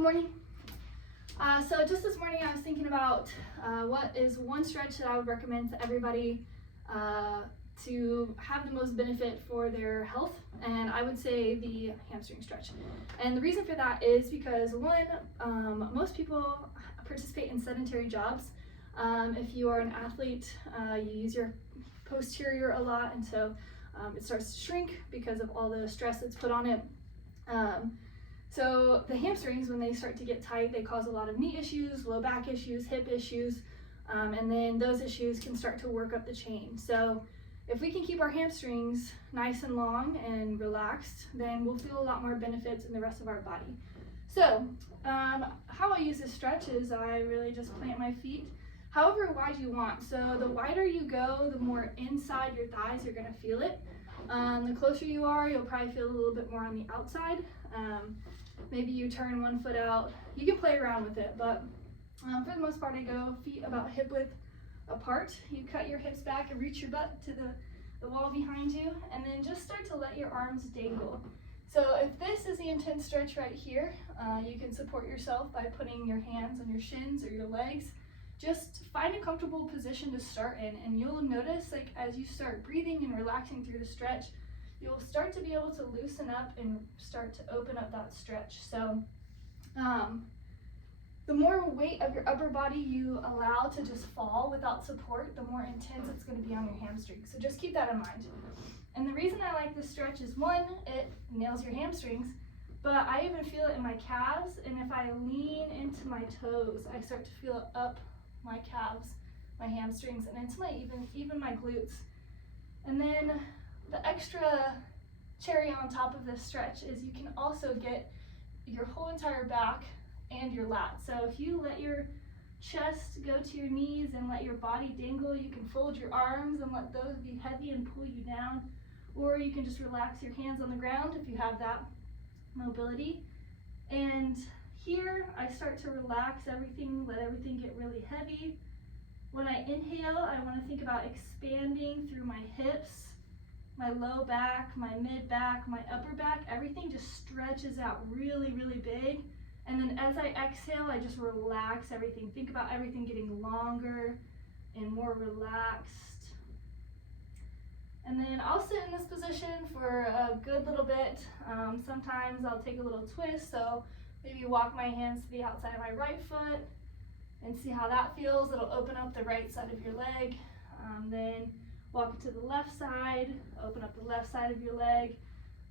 Good morning. So just this morning I was thinking about what is one stretch that I would recommend to everybody to have the most benefit for their health, and I would say the hamstring stretch. And the reason for that is because one, most people participate in sedentary jobs. If you are an athlete, you use your posterior a lot, and so it starts to shrink because of all the stress that's put on it. So the hamstrings, when they start to get tight, they cause a lot of knee issues, low back issues, hip issues, and then those issues can start to work up the chain. So if we can keep our hamstrings nice and long and relaxed, then we'll feel a lot more benefits in the rest of our body. So how I use this stretch is I really just plant my feet however wide you want. So the wider you go, the more inside your thighs you're going to feel it. The closer you are, you'll probably feel a little bit more on the outside. Maybe you turn one foot out. You can play around with it, but for the most part, I go feet about hip width apart. You cut your hips back and reach your butt to the wall behind you, and then just start to let your arms dangle. So if this is the intense stretch right here, you can support yourself by putting your hands on your shins or your legs. Just find a comfortable position to start in, and you'll notice, like, as you start breathing and relaxing through the stretch, you'll start to be able to loosen up and start to open up that stretch. So the more weight of your upper body you allow to just fall without support, the more intense it's going to be on your hamstrings. So just keep that in mind. And the reason I like this stretch is, one, it nails your hamstrings, but I even feel it in my calves, and if I lean into my toes, I start to feel it up my calves, my hamstrings, and into my even my glutes. And then the extra cherry on top of this stretch is you can also get your whole entire back and your lats. So if you let your chest go to your knees and let your body dangle, you can fold your arms and let those be heavy and pull you down, or you can just relax your hands on the ground if you have that mobility. And here I start to relax everything, let everything get really heavy. When I inhale, I want to think about expanding through my hips, my low back, my mid back, my upper back. Everything just stretches out really, really big. And then as I exhale, I just relax everything. Think about everything getting longer and more relaxed. And then I'll sit in this position for a good little bit. Sometimes I'll take a little twist, so maybe walk my hands to the outside of my right foot and see how that feels. It'll open up the right side of your leg. Then walk it to the left side, open up the left side of your leg.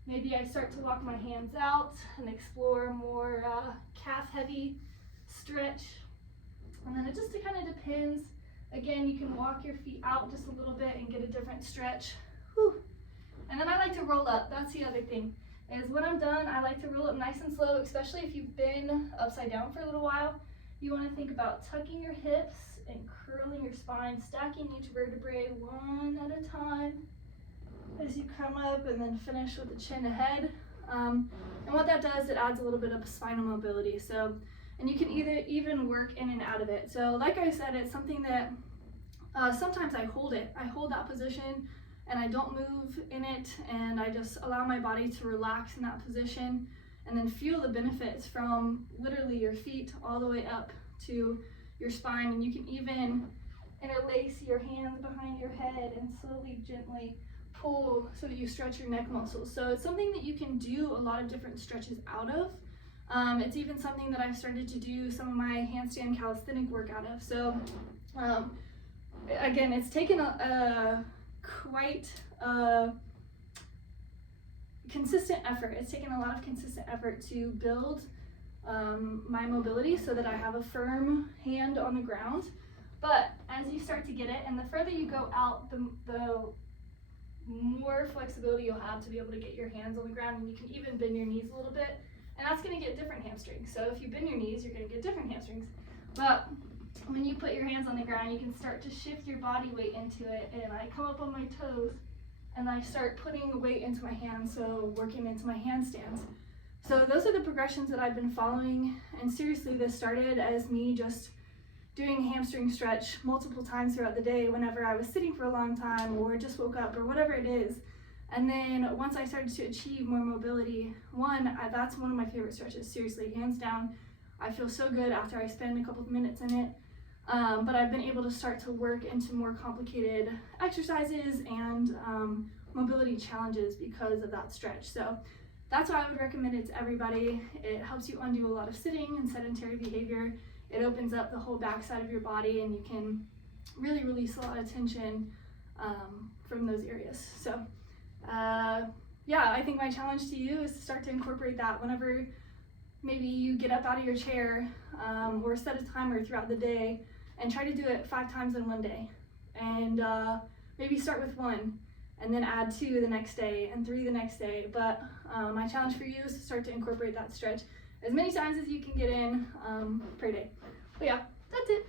Maybe I start to walk my hands out and explore more calf heavy stretch. And then it just kind of depends. Again, you can walk your feet out just a little bit and get a different stretch. Whew. And then I like to roll up. That's the other thing, is when I'm done, I like to roll up nice and slow, especially if you've been upside down for a little while. You want to think about tucking your hips and curling your spine, stacking each vertebrae one at a time as you come up, and then finish with the chin ahead. And what that does, it adds a little bit of spinal mobility. So, and you can even work in and out of it. So like I said, it's something that sometimes I hold that position and I don't move in it, and I just allow my body to relax in that position and then feel the benefits from literally your feet all the way up to your spine. And you can even interlace your hands behind your head and slowly, gently pull so that you stretch your neck muscles. So it's something that you can do a lot of different stretches out of. It's even something that I've started to do some of my handstand calisthenic work out of. So again, it's taken quite a consistent effort. It's taken a lot of consistent effort to build my mobility so that I have a firm hand on the ground. But as you start to get it, and the further you go out, the more flexibility you'll have to be able to get your hands on the ground, and you can even bend your knees a little bit, and that's going to get different hamstrings. So if you bend your knees, you're going to get different hamstrings. But when you put your hands on the ground, you can start to shift your body weight into it, and I come up on my toes and I start putting the weight into my hands, so working into my handstands. So those are the progressions that I've been following, and seriously, this started as me just doing a hamstring stretch multiple times throughout the day whenever I was sitting for a long time or just woke up or whatever it is. And then once I started to achieve more mobility, that's one of my favorite stretches, seriously, hands down. I feel so good after I spend a couple of minutes in it. But I've been able to start to work into more complicated exercises and mobility challenges because of that stretch. So that's why I would recommend it to everybody. It helps you undo a lot of sitting and sedentary behavior. It opens up the whole backside of your body, and you can really release a lot of tension from those areas. So yeah, I think my challenge to you is to start to incorporate that whenever maybe you get up out of your chair, or set a timer throughout the day and try to do it 5 times in one day. And maybe start with 1 and then add 2 the next day and 3 the next day. But my challenge for you is to start to incorporate that stretch as many times as you can get in per day. But yeah, that's it.